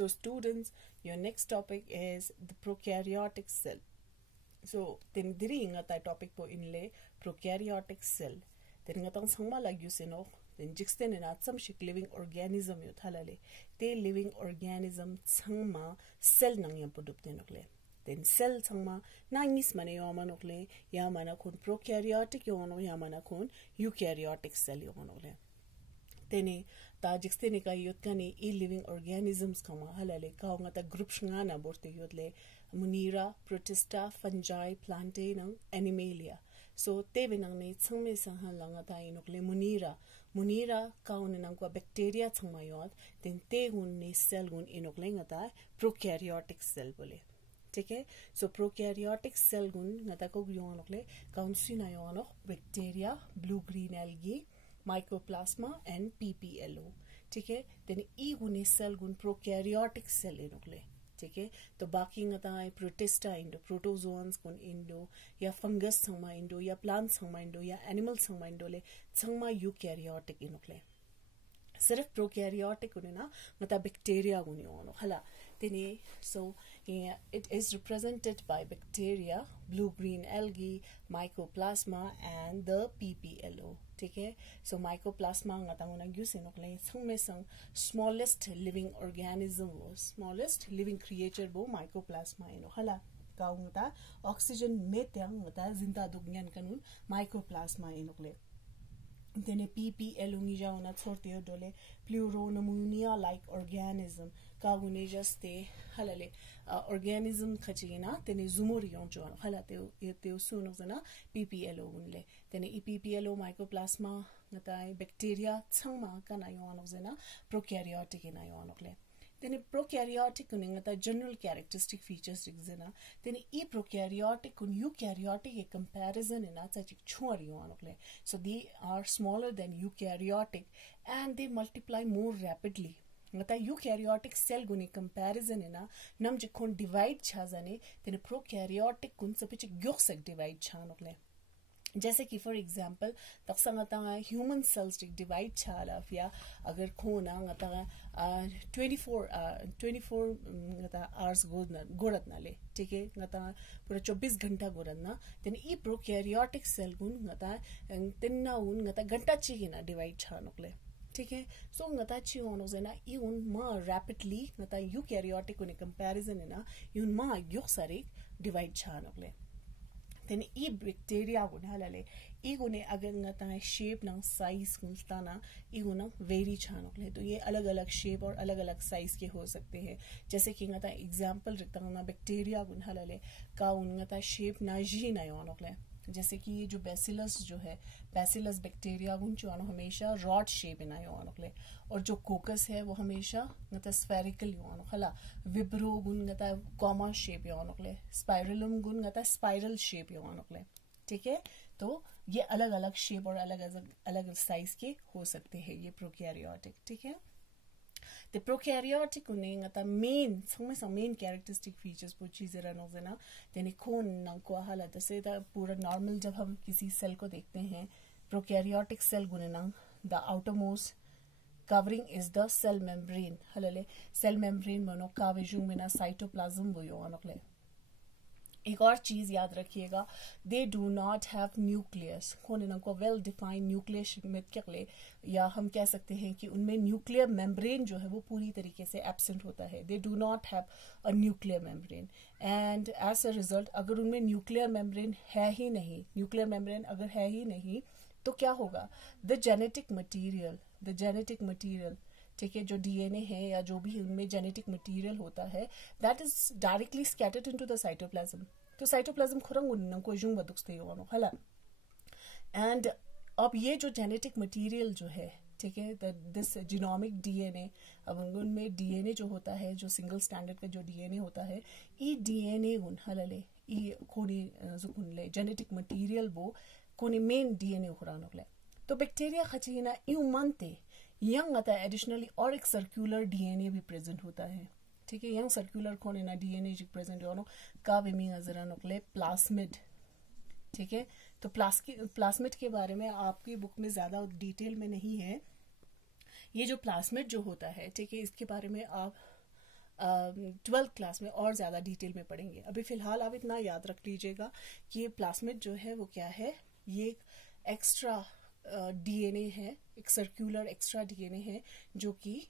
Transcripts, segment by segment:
So students, your next topic is the prokaryotic cell. So tin diri nga ta topic po inle prokaryotic cell. Tin nga tang sangma lagyusin then jixten in atsam shik living organism yo thalale. Te living organism sangma cell nang yang produkte nokle. Then cell sangma nangis mane yo manokle ya mana kun prokaryotic yo no ya mana kun eukaryotic cell yo manokle. Tene ta jixten ka yotkani e living organisms kama halale ka nga ta group shngana borte yotle Munira, Protista, Fungi, Plantae, and Animalia. So, te vinang ne tsangme sanghan langa tayo nukle Munira. Munira kaun nang kwa bacteria tsangmayot, then te hun ne cell hun inukle nga tayo prokaryotic cell bole. Okay? So, prokaryotic cell hun nga tayo yung nukle kaun sina yung bacteria, blue-green algae, mycoplasma, and PPLO. Okay? Then e hun ne cell hun prokaryotic cell inukle. ठीक है तो बाकी ngata protista indo protozoans kon indo या fungus sangma indo या plant sangma indo या animal sangma indo le sangma eukaryotic inokle सिर्फ prokaryotic une na mata bacteria guni ono hala tene so it is represented by bacteria blue green algae mycoplasma and the PPLO ठीक है so mycoplasma ngata ngona gyus enokle sangme sang smallest living organism smallest living creature bo mycoplasma eno hala kaungta oxygen metyang ngata zinta dugyan kanun mycoplasma enokle then PPLO ngi jauna chorte dole pleuropneumonia like organism kagune just halale organism khachina tene zumur yonjon halate yete sunozana PPLO unle tene PPLO mycoplasma ngatai bacteria changma kana yonozena prokaryotic ina yonokle then prokaryotic kuningata general characteristic features exena then prokaryotic kun eukaryotic a comparison in such chori onokle so they are smaller than eukaryotic and they multiply more rapidly ngata eukaryotic cell gune comparison ina nam jikon divide chazane then prokaryotic kun sapich gyoksek divide chanokle जैसे कि for example तक्संगता human cells divide छाला फिया अगर खोना ngata 24 ngata hours गोरत नाले ठीक है ngata पूरा 24 घंटा गोरत ना देन ई प्रोकैरियोटिक सेल गुन ngata तिन्ना उन ngata घंटा चिगिना डिवाइड छानोकले ठीक है सो ngata ची होनो जेना ई उन मा रैपिडली ngata यूकैरियोटिक उन कंपैरिजन ना ई उन मा यो सारे divide छानोकले then e bacteria gun halale e gune agar ngata shape nang size gunstana e guna vary chanokle to ye alag alag shape और अलग अलग size के हो सकते हैं जैसे कि ngata example रखता ना bacteria gun halale का उन ngata shape ना जी ना योनोकले जैसे कि ये जो बैसिलस जो है बैसिलस बैक्टीरिया गुन जो हमेशा रॉड शेप इन आयो अनोकले और जो कोकस है वो हमेशा ngata स्फेरिकल यो अनोखला विब्रो गुन ngata कॉमा शेप यो अनोकले स्पाइरलम गुन ngata स्पाइरल शेप यो अनोकले ठीक है तो ये अलग अलग शेप और अलग अलग साइज के हो सकते हैं ये प्रोकैरियोटिक ठीक है the prokaryotic uning ata main sangme main characteristic features po चीजें रनोजना यानी कौन नंग को हाला जैसे दा पूरा नॉर्मल जब हम किसी सेल को देखते हैं prokaryotic cell गुनेनंग the outermost covering is the cell membrane हलले cell membrane मनो कावेजुंग में ना cytoplasm वो यो अनोकले एक और चीज याद रखिएगा दे डू नॉट हैव न्यूक्लियस कौन इनको वेल डिफाइंड न्यूक्लियस में क्या या हम कह सकते हैं कि उनमें न्यूक्लियर मेम्ब्रेन जो है वो पूरी तरीके से एब्सेंट होता है they do not have a nuclear membrane and as a result अगर उनमें न्यूक्लियर मेम्ब्रेन है ही नहीं न्यूक्लियर मेम्ब्रेन अगर है ही नहीं तो क्या होगा द जेनेटिक मटीरियल ठीक है जो डीएनए है या जो भी उनमें जेनेटिक मटेरियल होता है that is directly scattered into the cytoplasm तो साइटोप्लाज्म खुरंग उन को जुंग बदुक्सते योनो हला एंड अब ये जो जेनेटिक मटेरियल जो है ठीक है दिस जीनोमिक डीएनए अब उनमें डीएनए जो होता है जो सिंगल स्टैंडर्ड का जो डीएनए होता है ई डीएनए उन हलले ई कोनी जुकुनले जेनेटिक मटेरियल वो कोनी मेन डीएनए खुरानोकले तो बैक्टीरिया खचीना इउमंते यंग आता है एडिशनली और एक सर्कुलर डीएनए भी प्रेजेंट होता है ठीक है यंग सर्कुलर कोने ना डीएनए जो प्रेजेंट होनो का भी मीन अजरा नोकले प्लास्मिड ठीक है तो प्लास्मिड के बारे में आपकी बुक में ज्यादा डिटेल में नहीं है ये जो प्लास्मिड जो होता है ठीक है इसके बारे में आप 12th क्लास में और ज़्यादा डिटेल में पढ़ेंगे। अभी फ़िलहाल आप इतना याद रख लीजिएगा कि ये प्लाज्मिड जो है वो क्या है, ये एक एक्स्ट्रा डीएनए है, एक सर्कुलर एक्स्ट्रा डीएनए है जो कि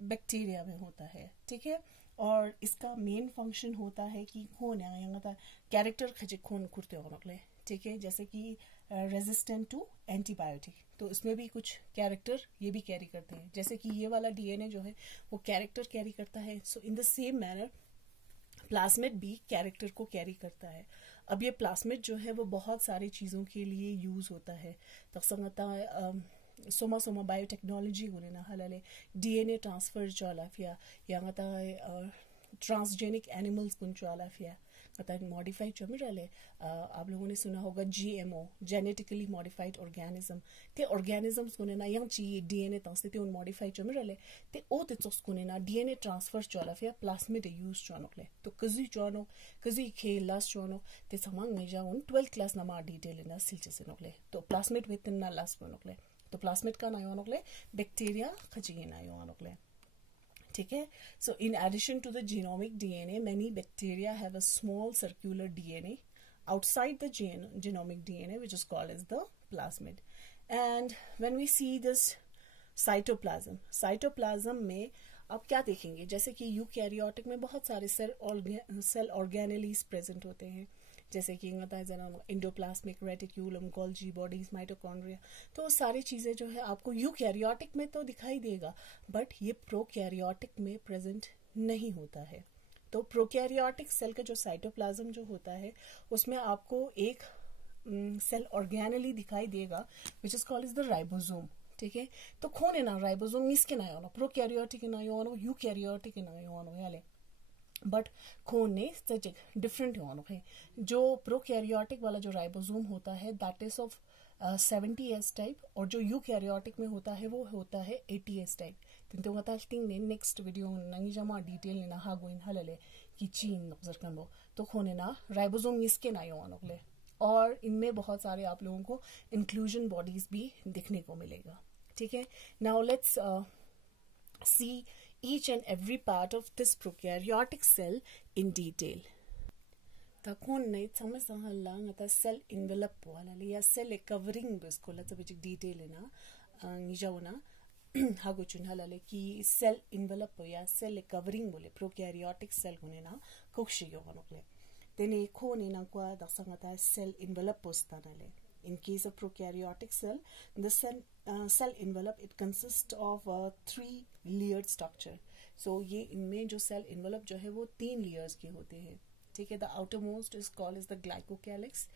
बैक्टीरिया में होता है, ठीक है। और इसका मेन फंक्शन होता है कि खून कैरेक्टर खचे खून खुरते होने, ठीक है, जैसे कि रेजिस्टेंट टू एंटीबायोटिक, तो इसमें भी कुछ कैरेक्टर ये भी कैरी करते हैं, जैसे कि ये वाला डीएनए जो है वो कैरेक्टर कैरी करता है। So in the same manner plasmid भी कैरेक्टर को कैरी करता है। अब ये प्लाज्मिड जो है वो बहुत सारी चीज़ों के लिए यूज़ होता है। सोमा सोमा बायोटेक्नोलॉजी होने ना हलाले डीएनए ट्रांसफर चलाफिया या ट्रांसजेनिक एनिमल्स कुन चलाफिया मॉडिफाइड चमिरले। आप लोगों ने सुना होगा जीएमओ, जेनेटिकली मॉडिफाइड ऑर्गेनिज्म, ते ऑर्गेनिजम्स कोने ना yang chi DNA tangste te un modified chomrale te o te tsos कोने ना DNA ट्रांसफर चलाफिया प्लाज्मिड यूज चोनोले तो कजी चोनो कजी खे लास्ट चोनो ते समंग में जा उन 12th क्लास नमा डिटेल ना सिलचे से नोले तो प्लाज्मिड विद ना लास्ट बनोले तो प्लाज्मिड का ना योनोले बैक्टीरिया खजी ना योनोले, ठीक है। So in addition to the genomic DNA many bacteria have a small circular DNA outside the genomic DNA which is called as the plasmid. And when we see this cytoplasm में आप क्या देखेंगे, जैसे कि यूकैरियोटिक में बहुत सारे cell organelles present होते हैं, जैसे कि endoplasmic reticulum, Golgi bodies, mitochondria, तो सारी चीज़ें जो है आपको यूकैरियोटिक में तो दिखाई देगा बट ये प्रोकैरियोटिक में प्रेजेंट नहीं होता है। तो प्रोकैरियोटिक सेल का जो साइटोप्लाज्म जो होता है उसमें आपको एक सेल ऑर्गेनेली दिखाई देगा विच is called is the ribosome, ठीक है। तो खोने ना राइबोसोम इसके ना योनो प्रोकैरियोटिक ना योनो यूकैरियोटिक ना योनो याले बट खोने सच डिफरेंट योनो है। जो प्रोकैरियोटिक वाला जो राइबोसोम होता है that is of 70S type और जो यूकैरियोटिक में होता है वो होता है 80S टाइप। तो ने नेक्स्ट वीडियो नंगी जमा डिटेल ने हा गोइन हलले कि चीन नजर कनो तो खोने ना राइबोसोम इसके ना योनोले और इनमें बहुत सारे आप लोगों को इंक्लूजन बॉडीज भी दिखने को मिलेगा, ठीक है। Now let's see each and every part of this prokaryotic cell in detail. तकोन नहीं समझ सहला ngata सेल इन्वेलप वाला या सेल कवरिंग बिस्को लता बिजिक डिटेल ना निजाउना हागो चुनहलाले कि सेल इन्वेलप या सेल कवरिंग बोले प्रोकैरियोटिक सेल होने ना कुक्षियो बनोले तेने खोने ना क्वा दसंगता सेल इन्वेलप पोस्तानाले। In case of prokaryotic cell, the cell envelope it consists of 3-layered structure. So ये इनमें जो cell envelope जो है वो 3 layers के होते हैं, ठीक है। The outermost is called as the glycocalyx,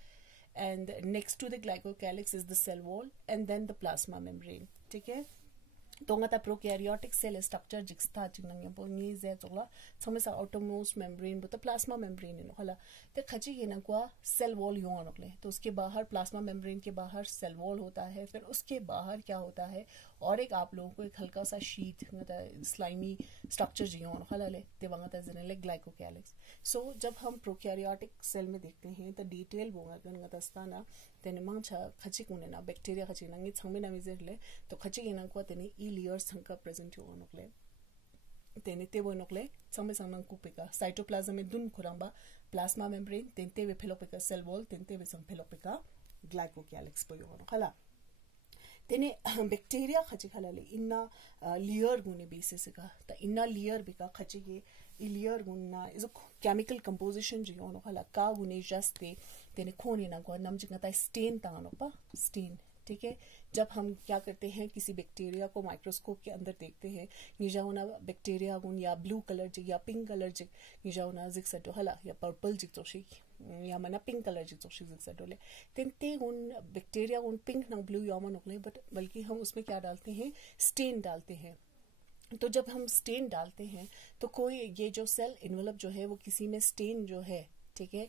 and next to the glycocalyx is the cell wall, and then the plasma membrane, ठीक है। तो ngata prokaryotic cell structure jiksta chingnang bo ni ze chola somesa outermost membrane but plasma membrane no hala te khachi ge na kwa cell wall yon okle तो उसके बाहर plasma membrane के बाहर cell wall होता है, फिर उसके बाहर क्या होता है और एक आप लोगों को एक हल्का सा शीट मतलब स्लाइमी स्ट्रक्चर जियोन हाला ले ते वंगता जनले ग्लाइकोकैलिक्स। सो जब हम प्रोकैरियोटिक सेल में देखते हैं तो डिटेल बोंगा गनगता स्ताना तेने मंगछा खची कोने ना बैक्टीरिया खची नंगी छंगमे ना मिजेले तो खची गेना को तेने ई लेयर्स संका प्रेजेंट हो नोकले तेने ते वो नोकले छंगमे संगन कुपेका साइटोप्लाज्म में दुन खुरंबा प्लाज्मा मेम्ब्रेन तेनते वे फेलोपिका सेल वॉल तेनते वे सं फेलोपिका ग्लाइकोकैलिक्स पो यो हाला तेने बैक्टीरिया खची खलाले इन्ना लेयर गुने बेसिस का त इन्ना लेयर बिका खची के लेयर गुन्ना इज केमिकल कंपोजिशन जो नो हाला का गुने जस्ते तेने खोने ना को नम जिंगता स्टेन तानो पा स्टेन, ठीक है। जब हम क्या करते हैं किसी बैक्टीरिया को माइक्रोस्कोप के अंदर देखते हैं निजाउना बैक्टीरिया गुन या ब्लू कलर जिक या पिंक कलर जिक निजाउना जिक सटो हला या पर्पल जिक तोशी या मना पिंक कलर जिक तोशी जिक सटोले तेनते गुन बैक्टीरिया गुन पिंक ना ब्लू यामा नोकले बट बल्कि हम उसमें क्या डालते हैं स्टेन डालते हैं। तो जब हम स्टेन डालते हैं तो कोई ये जो सेल इन्वेलप जो है वो किसी में स्टेन जो है, ठीक है,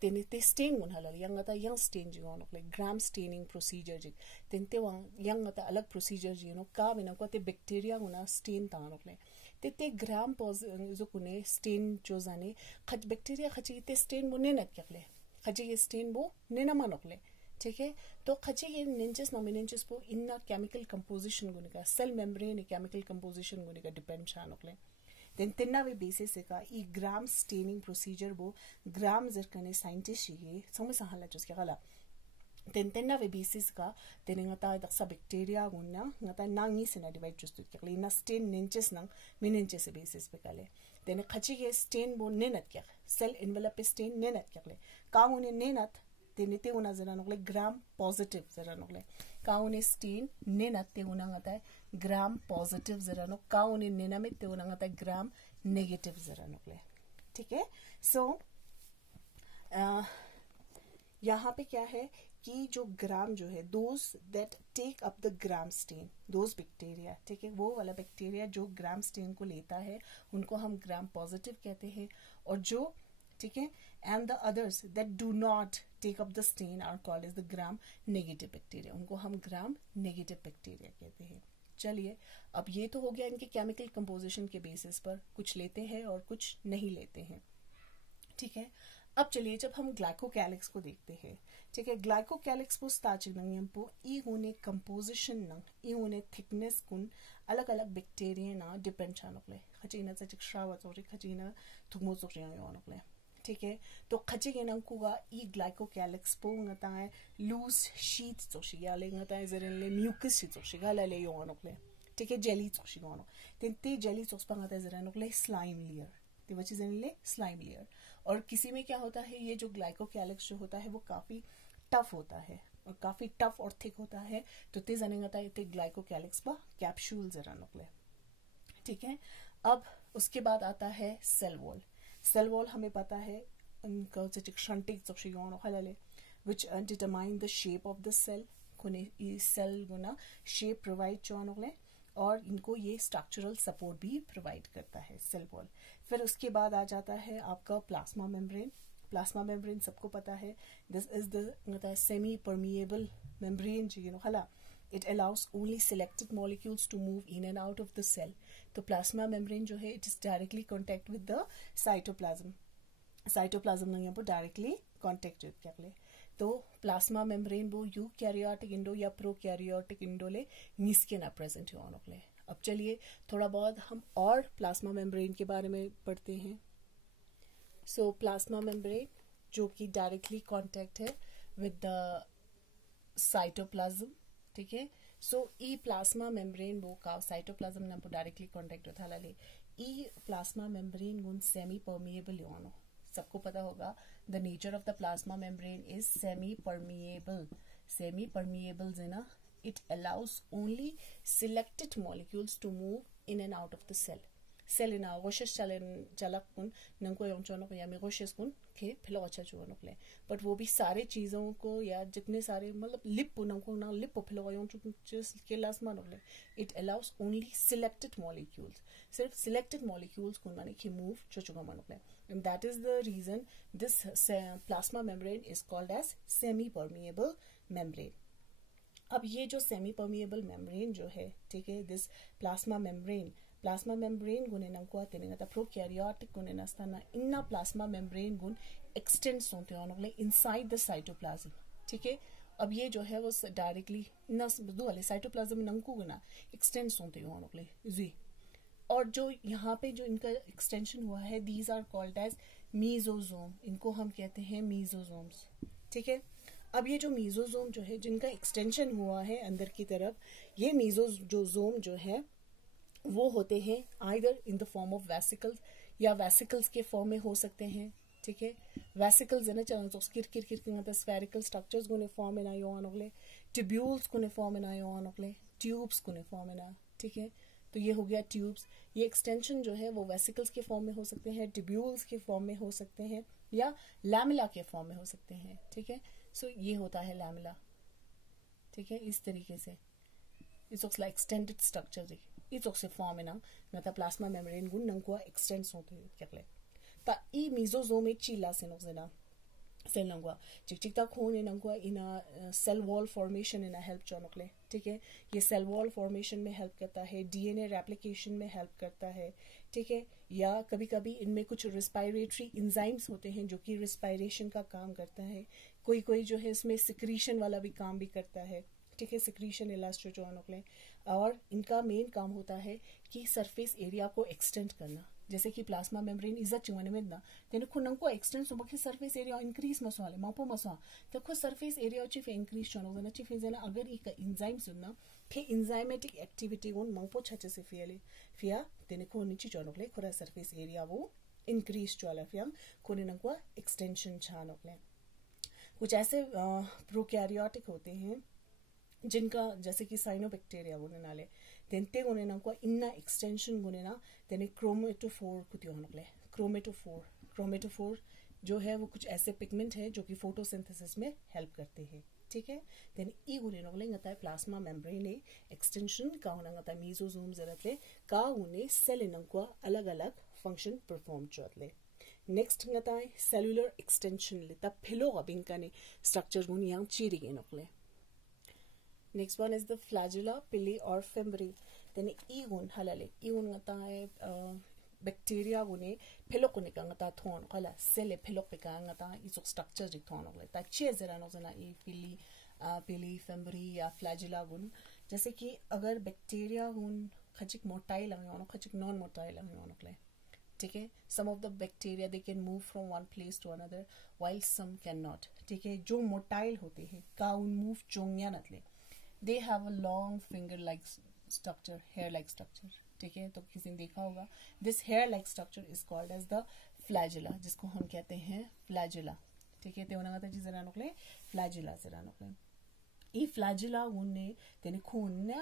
तेने ते स्टेन गुन हलाल यंगता यंग स्टेन जो know like gram staining procedure जिक तेनते वंग यंगता अलग प्रोसीजर जी नो का बिना को ते बैक्टीरिया गुना स्टेन ता नो ले ते ग्राम पॉज जो कुने स्टेन जो जाने खच बैक्टीरिया खची ते स्टेन मुने न केले खची ये स्टेन वो ने न मानोले, ठीक है। तो खची ये निंचेस नॉमिनेंचेस पो इन्ना केमिकल कंपोजिशन गुने का सेल मेम्ब्रेन केमिकल कंपोजिशन गुने का डिपेंड छानोले देन तिन्नावे बेसिस का ई ग्राम स्टेनिंग प्रोसीजर वो ग्राम जरकने साइंटिस्ट ये समझ सहाला चुस क्या गला tentenna basis ka tenengata daksa bacteria guna ngata nangi sena divide just kya na stain ninches nang minenches basis pe kale tene khachi ge stain bo nenat kya cell envelope stain nenat kya le kaune nenat tene te una zara nokle gram positive zara nokle kaune stain nenat te una ngata gram positive zara no kaune nename te una ngata gram negative zara nokle ठीक है सो यहाँ पे क्या है कि जो gram जो है those that take up the gram stain those bacteria ठीक है वो वाला बैक्टीरिया जो ग्राम स्टेन को लेता है उनको हम ग्राम पॉजिटिव कहते हैं और जो ठीक है and the others that do not take up the stain are called as the gram negative bacteria उनको हम ग्राम नेगेटिव बैक्टीरिया कहते हैं। चलिए अब ये तो हो गया इनके केमिकल कंपोजिशन के बेसिस पर कुछ लेते हैं और कुछ नहीं लेते हैं ठीक है। अब चलिए जब हम ग्लाइकोकैलिक्स को देखते हैं ठीक है ग्लाइकोकैलिक्स को स्टार्चिंग ई होने कंपोजिशन नंग ई होने थिकनेस कुन अलग अलग बैक्टीरिया ना डिपेंड छानोकले खचीना से चिक्श्रावा चोरी खचीना थुगमो चोरी योनोकले ठीक है तो खची के नंग कुगा ई ग्लाइकोकैलिक्स पो ngata है लूज शीट चोशी या ले ngata है जरनले म्यूकस शीट चोशी गाला ले योनोकले ठीक है जेली चोशी योनो ते जेली चोस पा ngata जरनोकले स्लाइम लेयर ते वची जरनले स्लाइम लेयर और किसी में क्या होता है ये जो ग्लाइकोकैलिक्स जो होता है वो काफी टफ होता है और काफी टफ और थिक होता है तो ते जानेंगता है ते ग्लाइकोकैलिक्स पा कैप्सूल जरनोकले ठीक है। अब उसके बाद आता है सेल वॉल सेल वॉल हमें पता है उनका शंटिक which determine the shape of the cell ये सेल गुना शेप प्रोवाइड चौनोगले और इनको ये स्ट्रक्चरल सपोर्ट भी प्रोवाइड करता है सेल वॉल। फिर उसके बाद आ जाता है आपका प्लाज्मा मेम्ब्रेन सबको पता है this is the semi permeable membrane जो हला it allows only selected molecules to move in and out of the cell तो प्लाज्मा मेम्ब्रेन जो है it is directly contact with the cytoplasm ना यहाँ पर directly contact क्या ले तो प्लाज्मा मेम्ब्रेन वो यूकैरियोटिक इंडो या प्रोकैरियोटिक इंडो ले निस्के ना प्रेजेंट हो ले। अब चलिए थोड़ा बहुत हम और प्लाज्मा मेम्ब्रेन के बारे में पढ़ते हैं। सो प्लाज्मा मेम्ब्रेन जो कि डायरेक्टली कांटेक्ट है विद द साइटोप्लाज्म ठीक है। सो ई प्लाज्मा मेम्ब्रेन वो का साइटोप्लाज्म ना डायरेक्टली कांटेक्ट होता ले ई प्लाज्मा मेम्ब्रेन गुन सेमी परमिएबल योनो सबको पता होगा the nature of the plasma membrane is semi permeable जना it allows only selected molecules to move in and out of the cell ina goshes chalak kun नंको यम चोनो या में गoshes kun के फिलो अच्छा चोनो play but वो भी सारे चीजों को या जितने सारे मतलब लिप नंको ना लिप फिलो यम चो जस्ट के लास्ट मान ले it allows only selected molecules सिर्फ selected molecules kun माने कि move चोचुगा मान ले and that is the reason this plasma membrane is called as semi permeable membrane। अब ये जो सेमी परमिएबल मेम्ब्रेन जो है ठीक है दिस प्लाज्मा मेम्ब्रेन गुने नंको तेनेगा ता प्रोकैरियोटिक गुने नस्ताना इन्ना प्लाज्मा मेम्ब्रेन गुन एक्सटेंड्स होते हैं उनके इनसाइड द साइटोप्लाज्म ठीक है। अब ये जो है वो डायरेक्टली नस दो वाले साइटोप्लाज्म नंको गुना एक्सटेंड्स होते हैं उनके जी और जो यहाँ पे जो इनका एक्सटेंशन हुआ है these are called as mesosome इनको हम कहते हैं मीजोजोम्स ठीक है। अब ये जो मीजोजोम जो है जिनका एक्सटेंशन हुआ है अंदर की तरफ ये मीजोजोम जो है वो होते हैं either in the form of vesicles या वेसिकल्स के फॉर्म में हो सकते हैं ठीक है। वेसिकल्स है ना चलो किर स्फेरिकल स्ट्रक्चर्स को फॉर्म में आयोले ट्यूब्यूल्स को फॉर्म में आयोले ट्यूब्स को फॉर्म में ठीक है। तो ये हो गया ट्यूब्स ये एक्सटेंशन जो है वो वेसिकल्स के फॉर्म में हो सकते हैं ट्यूब्यूल्स के फॉर्म में हो सकते हैं या लैमेला के फॉर्म में हो सकते हैं ठीक है। सो ये होता है लैमेला ठीक है इस तरीके से it's like extended structure it's form ना मतलब प्लाज्मा मेम्ब्रेन गुन नंको एक्सटेंड्स होते हैं क्या ले ता ई मीजोजोम चीला से नोजना सेल नंगवा चिक तक होने नंगवा in cell wall formation in help चोनकले ठीक है। ये सेल वॉल फॉर्मेशन में हेल्प करता है डीएनए रेप्लिकेशन में हेल्प करता है ठीक है। या कभी कभी इनमें कुछ रिस्पायरेटरी एंजाइम्स होते हैं जो कि रिस्पायरेशन का काम करता है कोई जो है इसमें सिक्रीशन वाला भी काम भी करता है ठीक है सिक्रीशन इलास्ट्रोजोनोक्ले और इनका मेन काम होता है कि सरफेस एरिया को एक्सटेंड करना जैसे कि प्लाज्मा मेम्ब्रेन इज्जत चिंगने में ना तेने को नंको एक्सटेंड सुबह की सरफेस एरिया इंक्रीज मसवाले मापो मसवा तो को सरफेस एरिया चिफ इंक्रीज चनो ना चिफ जना अगर एक एंजाइम सुनना फिर एंजाइमेटिक एक्टिविटी उन मापो छचे से फिया तेने को नीचे चनोकले खुरा सरफेस एरिया वो इंक्रीज चला फिया कोने नंको एक्सटेंशन छानोकले कुछ ऐसे प्रोकैरियोटिक होते हैं जिनका जैसे कि साइनोबैक्टीरिया बोलने नाले तेंते गोने ना को इन्ना एक्सटेंशन गोने ना तेने क्रोमेटोफोर कुतियो होनकले क्रोमेटोफोर जो है वो कुछ ऐसे पिगमेंट है जो कि फोटोसिंथेसिस में हेल्प करते हैं ठीक है तेने ई गोने नगले ngata प्लाज्मा मेम्ब्रेन एक्सटेंशन का होना ngata मेसोसोम जरतले का उन्हें सेल नंको अलग-अलग फंक्शन परफॉर्म चोतले नेक्स्ट ngata सेलुलर एक्सटेंशन ले ता फिलो अबिंकाने स्ट्रक्चर गुन yang chiri ge नकले Next one is the flagella, pili or fimbriae. Then igun halale. Igun ngata है bacteria gune pelok gune ka ngata thon kala cell pelok pe ka ngata isok structure rik thon ogle. Ta che zera no zana e pili fimbriae या flagella gun. जैसे कि अगर bacteria gun खचिक मोटाई लगे होनो खचिक non मोटाई लगे होनो कले. ठीक है some of the bacteria they can move from one place to another while some cannot. ठीक है जो मोटाइल होते हैं का उन move चोंगिया नतले. They have a long finger-like structure, hair-like structure. ठीक है तो किसी ने देखा होगा this hair-like structure is called as the flagella जिसको हम कहते हैं flagella. ठीक है तो उन्हें कहते हैं जिसे रानोकले flagella से रानोकले ये flagella उन्हें तेरे खून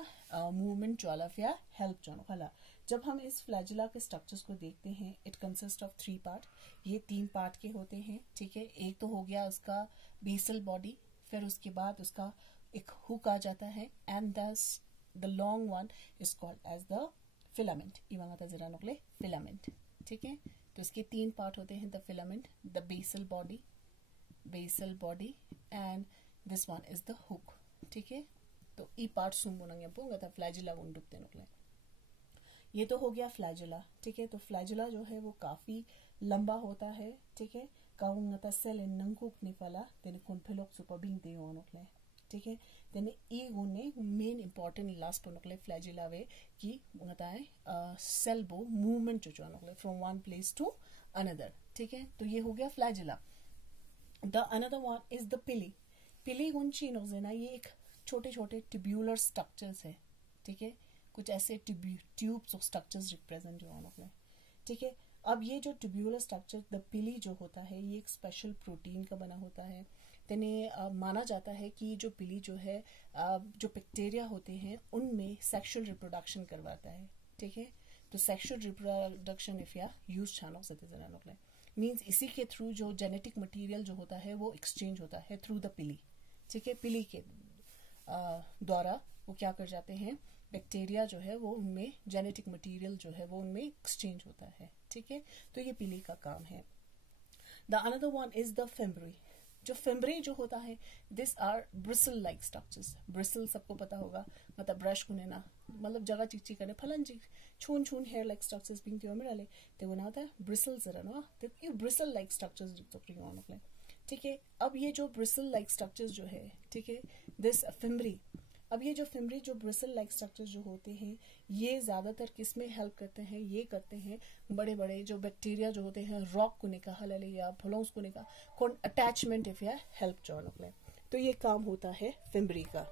movement चला फिर help जानो खाला जब हम इस flagella के structures को देखते हैं it consists of 3 part ये 3 part के होते हैं ठीक है एक तो हो गया उसका basal body फिर उसके बाद उसका एक हुक आ जाता है and thus the long one is called as the filament इवांग आता जरा नकले filament ठीक है तो इसके 3 पार्ट होते हैं the filament the basal body and this one is the hook ठीक है तो ई पार्ट सुन बोलेंगे पोंगा था flagella गुंडुकते नकले ये तो हो गया flagella ठीक है तो flagella जो है वो काफी लंबा होता है ठीक है काउंगा था सेल नंकुक निफाला तेने कौन फिलोक सुपर बिंग दे हो नकले ठीक है देन ई गुने मेन इंपॉर्टेंट लास्ट पोनकले फ्लैजिला वे की बताए सेल बो मूवमेंट जो चोनकले from one place to another ठीक है तो ये हो गया flagella the another one is the pili गुन चीनो ना ये एक छोटे-छोटे ट्यूब्यूलर स्ट्रक्चर्स है ठीक है कुछ ऐसे ट्यूब्स ऑफ स्ट्रक्चर्स रिप्रेजेंट जो होनकले ठीक है अब ये जो ट्यूब्यूलर स्ट्रक्चर द पिली जो होता है ये एक स्पेशल प्रोटीन का बना होता है तेने माना जाता है कि जो पिली जो है जो बैक्टीरिया होते हैं उनमें सेक्सुअल रिप्रोडक्शन करवाता है ठीक है तो सेक्सुअल रिप्रोडक्शन इफ या यूज छानो सते जना लोग मींस इसी के थ्रू जो जेनेटिक मटेरियल जो होता है वो एक्सचेंज होता है थ्रू द पिली ठीक है पिली के द्वारा वो क्या कर जाते हैं बैक्टीरिया जो है वो उनमें जेनेटिक मटेरियल जो है वो उनमें एक्सचेंज होता है ठीक है तो ये पिली का काम है the another one is the fimbriae जो फिम्ब्रियाe जो होता है this are bristle like structures bristle सबको पता होगा मतलब ब्रश कुने ना मतलब जगह चिकचिक करने फलन चिक छून छून हेयर लाइक स्ट्रक्चर्स बिंग त्यो में डाले ते वो ना होता है ब्रिसल जरा ना तो ये ब्रिसल लाइक स्ट्रक्चर्स जो प्रियो ऑन ठीक है अब ये जो ब्रिसल लाइक स्ट्रक्चर्स जो है ठीक है दिस फिम्ब्रियाe अब ये जो फिम्ब्रियाe जो ब्रिसल लाइक स्ट्रक्चर जो होते हैं ये ज्यादातर किस में हेल्प करते हैं ये करते हैं बड़े बड़े जो बैक्टीरिया जो होते हैं रॉक को निका हलले या फलोंस को निका कौन अटैचमेंट इफ या हेल्प जॉन तो ये काम होता है फिम्ब्रियाe का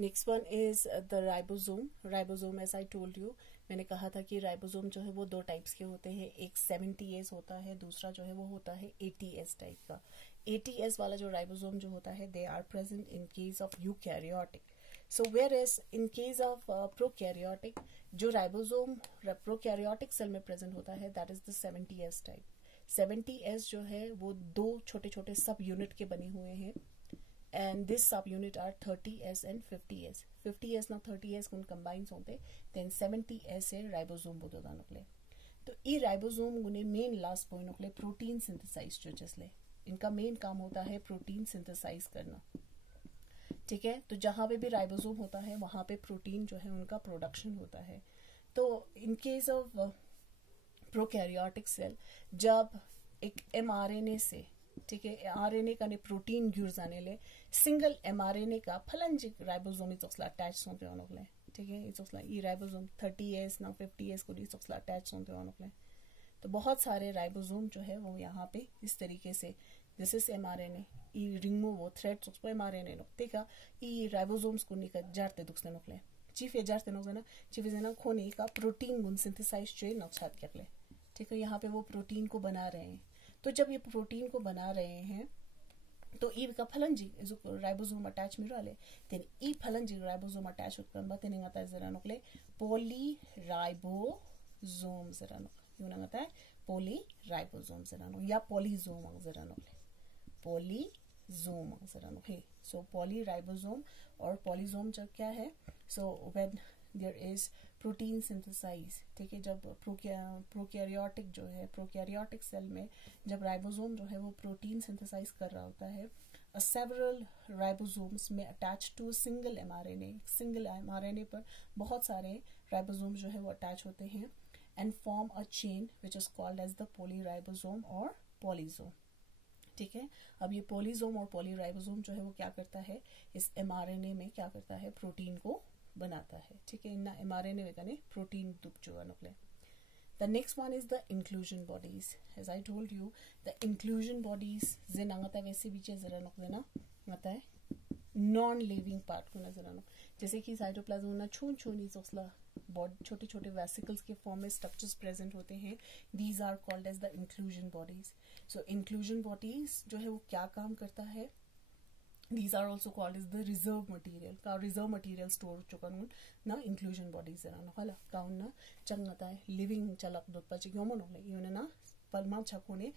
next one is the ribosome as I told you मैंने कहा था कि राइबोसोम जो है वो 2 टाइप्स के होते हैं एक 70S होता है दूसरा जो है वो होता है 80S टाइप का 80S वाला जो राइबोसोम जो होता है they are present in case of eukaryotic so where is in case of prokaryotic जो राइबोसोम प्रोकैरियोटिक सेल में प्रेजेंट होता है that is the 70S type 70S जो है वो 2 छोटे छोटे सब यूनिट के बने हुए हैं and this subunit are 30S and 50S 50S ना 30S कुन combines होते then 70S है राइबोसोम बोलते हैं नकले तो ये राइबोसोम गुने मेन लास्ट पॉइंट नकले प्रोटीन सिंथेसाइज जो जैसे इनका मेन काम होता है प्रोटीन सिंथेसाइज करना ठीक है तो जहाँ पे भी राइबोसोम होता है वहाँ पे प्रोटीन जो है उनका प्रोडक्शन होता है तो in case of prokaryotic cell जब एक mRNA से ठीक है आरएनए का ने प्रोटीन गिर जाने ले सिंगल एमआरएनए का फलंजिक राइबोसोमिक अटैच होते हैं ठीक है इचोक्सला ई राइबोसोम 30s ना 50s को इचोक्सला अटैच होते हैं अनुकले तो बहुत सारे राइबोसोम जो है वो यहाँ पे इस तरीके से दिस इज एमआरएनए ई रिंगमो वो थ्रेड सोक्स एमआरएनए नो ठीक है ई राइबोसोम्स को निकल जाते दुखने नोकले चीफ ये जाते नोक ना चीफ जना खोने का प्रोटीन गुण सिंथेसाइज जो नक्शात कर ले ठीक है यहाँ पे वो प्रोटीन को बना रहे हैं तो जब ये प्रोटीन को बना रहे हैं तो ई का फलंजी जो राइबोसोम अटैच में रहले तेन ई फलंजी राइबोसोम अटैच होकर बात नहीं आता जरा नोकले पॉलीराइबोसोम जरा नोक यूं आता है पॉलीराइबोसोम जरा नोक या पॉलीजोम जरा नोकले पॉलीजोम जरा नोक है सो पॉलीराइबोसोम और पॉलीजोम जब क्या है so when there is protein synthesise ठीक है जब प्रोकैरियोटिक जो है प्रोकैरियोटिक सेल में जब राइबोसोम जो है वो प्रोटीन सिंथेसाइज कर रहा होता है सेवरल राइबोसोम्स में अटैच टू सिंगल एमआरएनए पर बहुत सारे राइबोसोम जो है वो अटैच होते हैं and form a chain which is called as the polyribosome और पॉलीजोम ठीक है अब ये पॉलीजोम और पॉलीराइबोसोम जो है वो क्या करता है इस एमआरएनए में क्या करता है प्रोटीन को बनाता है ठीक है इन्ना एमआरएनए में कने प्रोटीन दुप जो अनुकले the next one is the inclusion bodies as I told you the inclusion bodies जे नंगता वैसे बीचे जरा नोक देना आता है नॉन लिविंग पार्ट को नजर आना जैसे कि साइटोप्लाज्म में छोटी छोटे छोटे वेसिकल्स के फॉर्म में स्ट्रक्चर्स प्रेजेंट होते हैं these are called as the inclusion bodies so inclusion bodies जो है वो क्या काम करता है these are also called as the reserve material का reserve material store चुका ना inclusion bodies जरा ना हला काउन ना चंगता है living चलक दूध पचे क्यों मनो ले यूने ना पलमा छकोने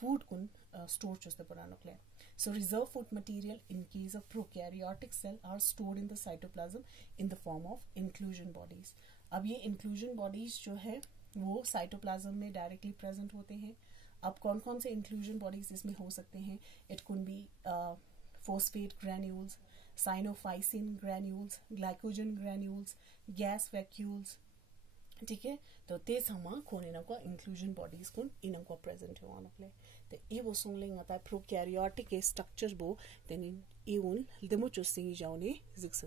food कुन store चुस्ते परानो ले so reserve food material in case of prokaryotic cell are stored in the cytoplasm in the form of inclusion bodies अब ये inclusion bodies जो है वो cytoplasm में directly present होते हैं अब कौन कौन से inclusion bodies इसमें हो सकते हैं it could be phosphate granules, cyanophycin granules, glycogen granules, gas vacuoles ठीक है तो ते समा खोने ना को इंक्लूजन बॉडीज को इन को प्रेजेंट हो आने प्ले तो ये वो सोंगलिंग होता है प्रोकैरियोटिक स्ट्रक्चर बो तेनी ये उन दमो चुस्ती जाउने जिक्स